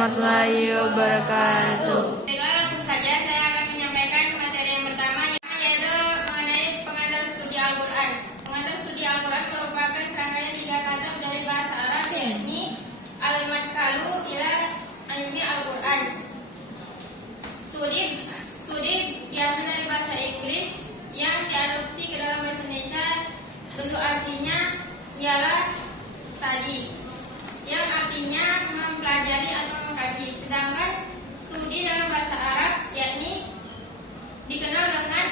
warahmatullahi wabarakatuh. Baiklah, langsung saja saya akan menyampaikan materi yang pertama, yaitu mengenai pengantar studi Al-Quran. Pengantar studi Al-Quran merupakan serangkaian 3 kata dari bahasa Arab, yakni al-madkhalu ila ilmi Al-Quran. Studi diambil dari bahasa Inggris yang diadopsi ke dalam bahasa Indonesia. Bentuk artinya ialah study, yang artinya mempelajari atau mengkaji. Sedangkan studi dalam bahasa Arab yakni dikenal dengan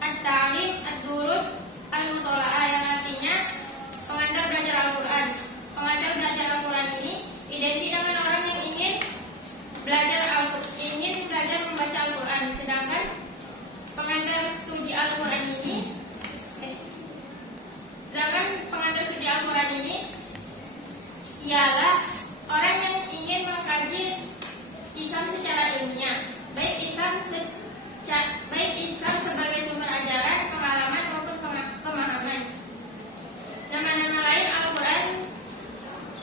at-ta'lim, ad-durus, al-mutola'ah, yang artinya pengantar belajar Al-Quran. Pengantar belajar Al-Quran ini identik dengan orang yang ingin belajar membaca Al-Quran. Sedangkan pengantar studi Al-Quran ini ialah orang yang ingin mengkaji Islam secara ilmiah, baik Islam sebagai sumber ajaran, pengalaman maupun pemahaman. Nama-nama lain Al-Quran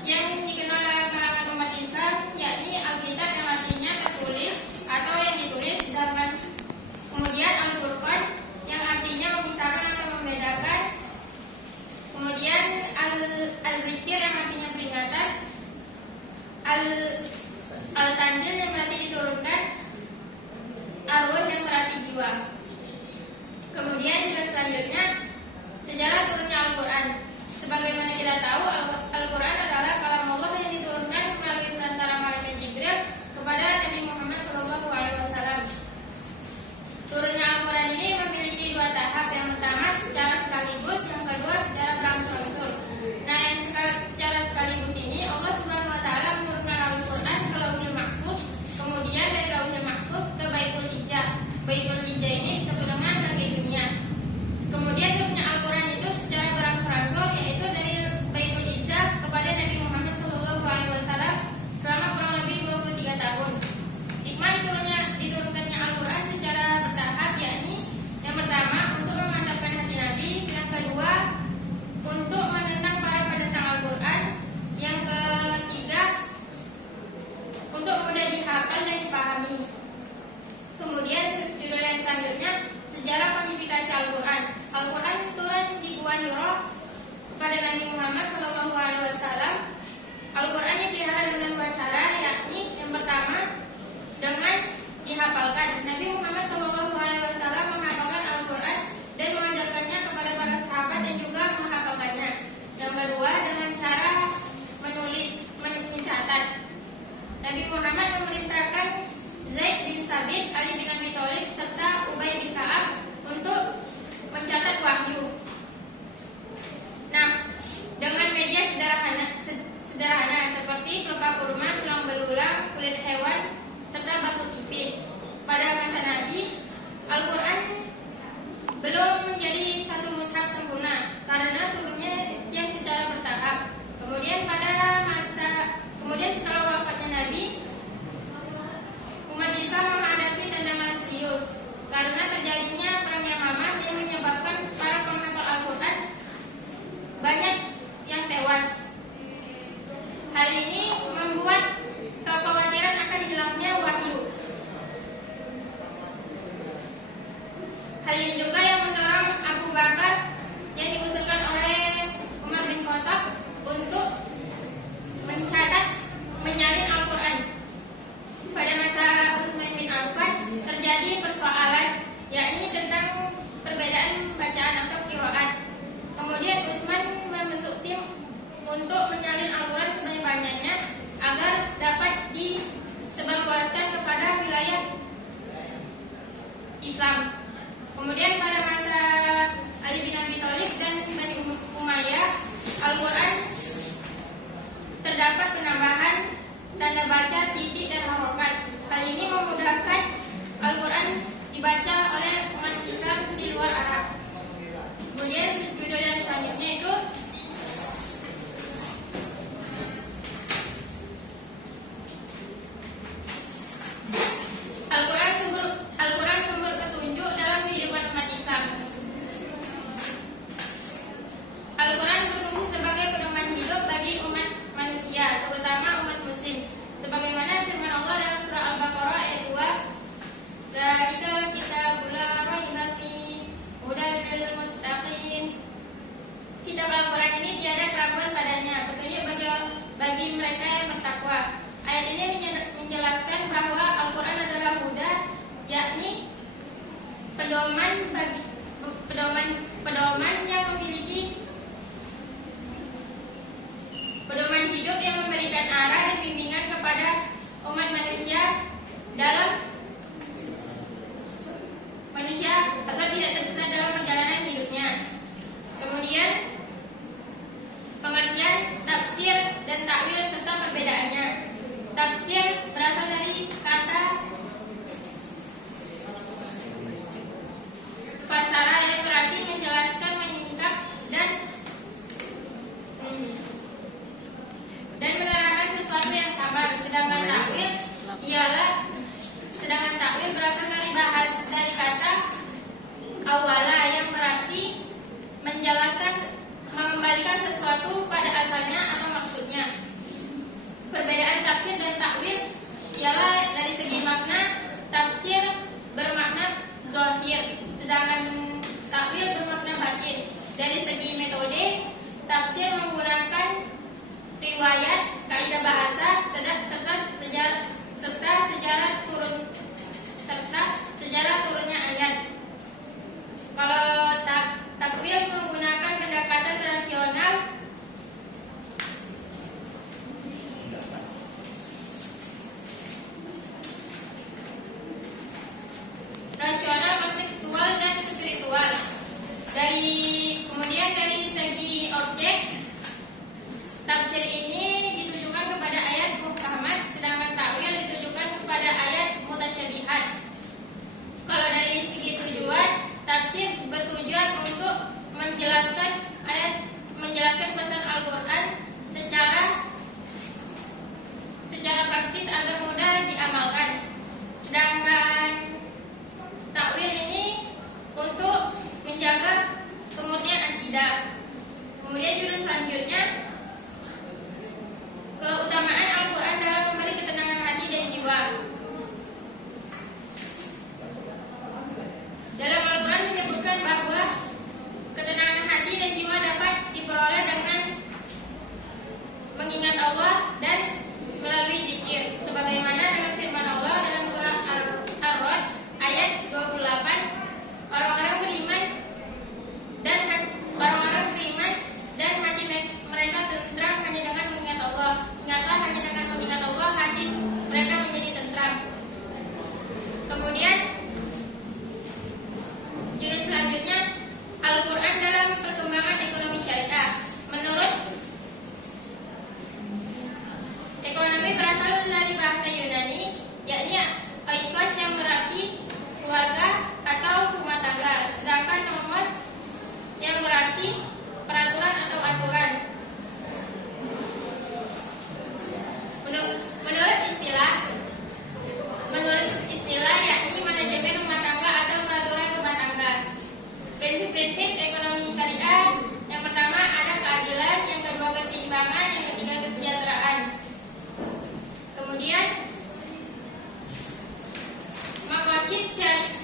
yang dikenal dalam kalangan umat Islam yakni Alkitab, yang artinya tertulis atau yang ditulis, sedangkan kemudian Al-Furqan yang artinya memisahkan atau membedakan, kemudian Al-Dzikr yang artinya peringatan, Al-Tanzil yang berarti diturunkan, Ar-Ruh yang berarti jiwa. Kemudian selanjutnya sejarah turunnya Al-Quran. Sebagaimana kita tahu, Al-Quran adalah kalam Allah yang diturunkan melalui perantara malaikat Jibril kepada Nabi Muhammad SAW. Turunnya Al-Quran ini memiliki 2 tahap. Yang pertama secara sekaligus, yang kedua secara berangsur-angsur. Nah, yang secara sekaligus ini Allah Subhanahu wa taala menurunkan Al-Quran ke Lauhul Mahfuz, kemudian dari Lauhul Mahfuz ke Baitul Izzah. Baitul Izzah ini disebut dengan langit dunia. Kemudian turunnya Al-Quran itu secara berangsur-angsur, yaitu dari Baitul Izzah kepada Nabi Muhammad SAW selama kurang lebih 23 tahun. Hikmah diturunkannya Al-Quran secara bertahap, yakni yang pertama untuk memantapkan hati Nabi, yang kedua untuk menentang para penentang Al-Quran, yang ketiga untuk mudah dihafal dan dipahami. Kemudian judul yang selanjutnya sejarah kodifikasi Al-Quran. Al-Quran turun di Gua Hira kepada Nabi Muhammad SAW. Al-Quran dipelihara dengan 2 cara, yakni yang pertama dengan dihafalkan. Nabi Muhammad SAW menghafalkan Al-Quran dan mengajarkannya kepada para sahabat dan juga menghafalkannya. Yang kedua dengan cara menulis, mencatat. Nabi Muhammad memerintahkan Zaid bin Sabit, Ali bin Abi Thalib serta Ubay bin Ka'ab untuk mencatat wahyu. Nah, dengan media sederhana seperti pelepah kurma, tulang belulang, kulit hewan, serta batu tipis. Pada masa Nabi, Al-Quran belum menjadi satu mushaf sempurna karena turunnya yang secara bertahap. Kemudian setelah wafatnya Nabi, umat Islam menghadapi tantangan serius karena terjadinya perang Yamamah yang menyebabkan para penghafal Al-Quran banyak yang tewas. Hal ini membuat kekhawatiran akan hilangnya wahyu. Hal ini juga yang mendorong Abu Bakar yang diusulkan oleh Umar bin Khattab untuk menyalin Al-Quran. Pada masa Utsman bin Affan terjadi persoalan, yakni tentang perbedaan bacaan atau qiraat. Kemudian Utsman membentuk tim untuk menyalin Al-Quran sebanyak-banyaknya agar dapat disebarluaskan kepada wilayah Islam. Kemudian pada masa Ali bin Abi Thalib dan Bani Umayyah, Al-Quran terdapat penambahan tanda baca, titik, dan harokat. Hal ini memudahkan Al-Quran dibaca oleh umat Islam di luar Arab. Kemudian judul yang selanjutnya itu Al-Quran sumber petunjuk dalam kehidupan umat Islam. dan takwil serta perbedaannya. Tafsir berasal dari kata fasara yang berarti menjelaskan, menyingkap dan menerangkan sesuatu yang samar. Sedangkan takwil berasal dari kata awala yang berarti menjelaskan, mengembalikan sesuatu pada asalnya atau maksudnya. Perbedaan tafsir dan takwil ialah dari segi makna, tafsir bermakna zahir, sedangkan takwil bermakna batin. Dari segi metode, tafsir menggunakan riwayat, kaidah bahasa, serta sejarah turunnya ayat. Kalau takwil menggunakan pendekatan rasional, kontekstual dan spiritual. Kemudian dari segi objek, tafsir ini ditujukan kepada ayat muhkamat, sedangkan takwil ditujukan kepada ayat mutasyabihat. Kalau dari segi tujuan, tafsir bertujuan untuk menjelaskan pesan Al-Quran secara praktis agar mudah diamalkan. Sedangkan takwil ini untuk menjaga kemurnian akidah. Kemudian judul selanjutnya, keutamaan Al-Quran dalam memberi ketenangan hati dan jiwa. Dalam Al-Quran menyebutkan bahwa ketenangan hati dan jiwa dapat diperoleh dengan mengingat Allah dan melalui zikir, sebagaimana dalam firman Allah dalam surah Ar-Ra'd ayat 28, orang-orang beriman dan hati mereka tentram hanya dengan mengingat Allah. Ingatlah, hanya dengan mengingat Allah hati mereka menjadi tentram. Kemudian judul selanjutnya, Al-Quran dalam perkembangan ekonomi syariah. Menurut ekonomi berasal dari bahasa Yunani, yakni oikos yang berarti keluarga atau rumah tangga, sedangkan nomos yang berarti peraturan atau aturan. Menurut istilah yakni manajemen rumah tangga atau peraturan rumah tangga. Prinsip-prinsip ekonomi syariah, yang pertama ada keadilan, yang kedua keseimbangan, yang ketiga kesejahteraan. Kemudian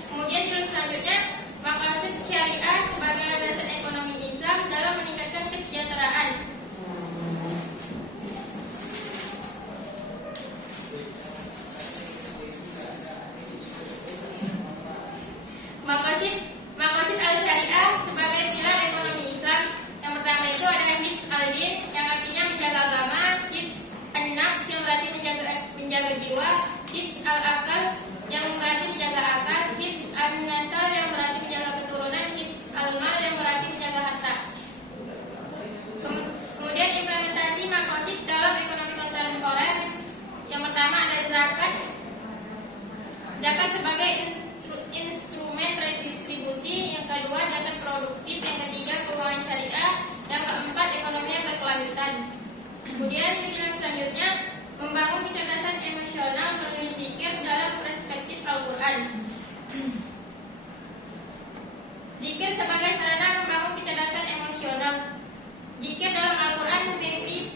kemudian judul selanjutnya, maqasid syariah sebagai landasan ekonomi Islam dalam meningkatkan kesejahteraan. Maqasid al-syariah sebagai pilar ekonomi Islam. Yang pertama itu adalah hifz al-din, yang artinya menjaga agama, hifz an-nafs yang berarti menjaga jiwa, hifz al-akal yang berarti menjaga akal, hifz an-nasal yang berarti menjaga keturunan, hifz al-mal yang berarti menjaga harta. Kemudian implementasi maqasid dalam ekonomi kontemporer. Yang pertama ada zakat sebagai instrumen redistribusi, yang kedua zakat produktif, yang ketiga keuangan syariah, yang keempat ekonomi yang berkelanjutan. Kemudian yang selanjutnya, membangun kecerdasan emosional melalui zikir dalam perspektif Al-Quran. Zikir sebagai sarana membangun kecerdasan emosional. Zikir dalam Al-Quran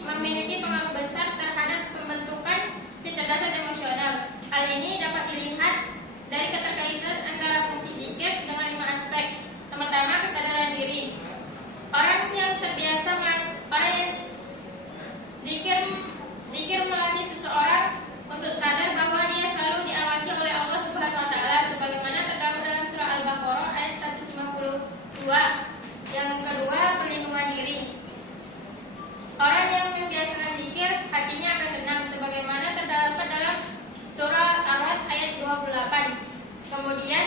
memiliki pengaruh besar terhadap pembentukan kecerdasan emosional. Hal ini dapat dilihat dari keterkaitan antara fungsi zikir dengan 5 aspek. Yang pertama, kesadaran diri. Orang yang zikir melatih seseorang untuk sadar bahwa dia selalu diawasi oleh Allah Subhanahu wa taala, sebagaimana terdapat dalam surah Al-Baqarah ayat 152. Yang kedua, perlindungan diri. Orang yang membiasakan zikir, hatinya akan tenang, sebagaimana terdapat dalam surah Ar-Ra'd ayat 28. Kemudian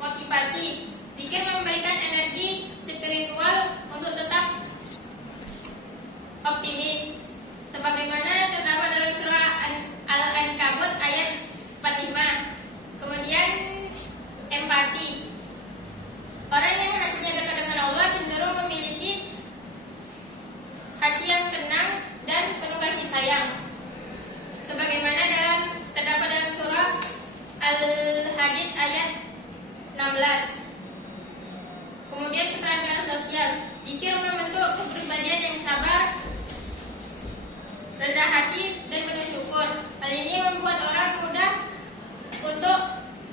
motivasi. Zikir memberikan energi spiritual untuk tetap rendah hati, dan penuh syukur. Hal ini membuat orang mudah untuk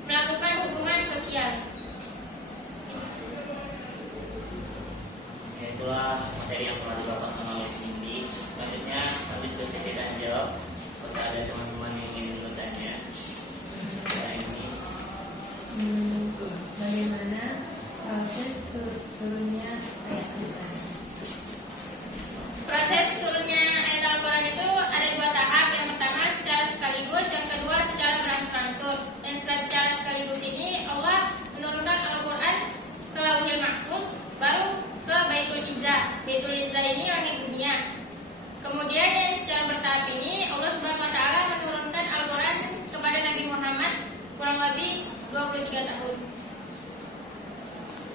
melakukan hubungan sosial. Itulah materi yang telah dibawakan oleh Cindy. Selanjutnya kami diskusi dan jawab. Jika ada teman-teman yang ingin bertanya, ini Bagaimana proses turunnya ayat Al-Quran? Proses turunnya ayat Al-Quran itu ada dua tahap. Yang pertama secara sekaligus, yang kedua secara berangsur-angsur. Dan secara sekaligus ini Allah menurunkan Al-Quran ke Lauhil Mahfuz, baru ke Baitul Izzah. Baitul Izzah ini langit dunia. Kemudian yang secara bertahap ini Allah Subhanahu wa taala menurunkan Al-Quran kepada Nabi Muhammad kurang lebih 23 tahun.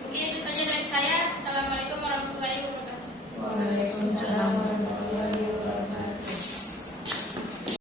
Mungkin itu saja dari saya. Assalamualaikum warahmatullahi wabarakatuh.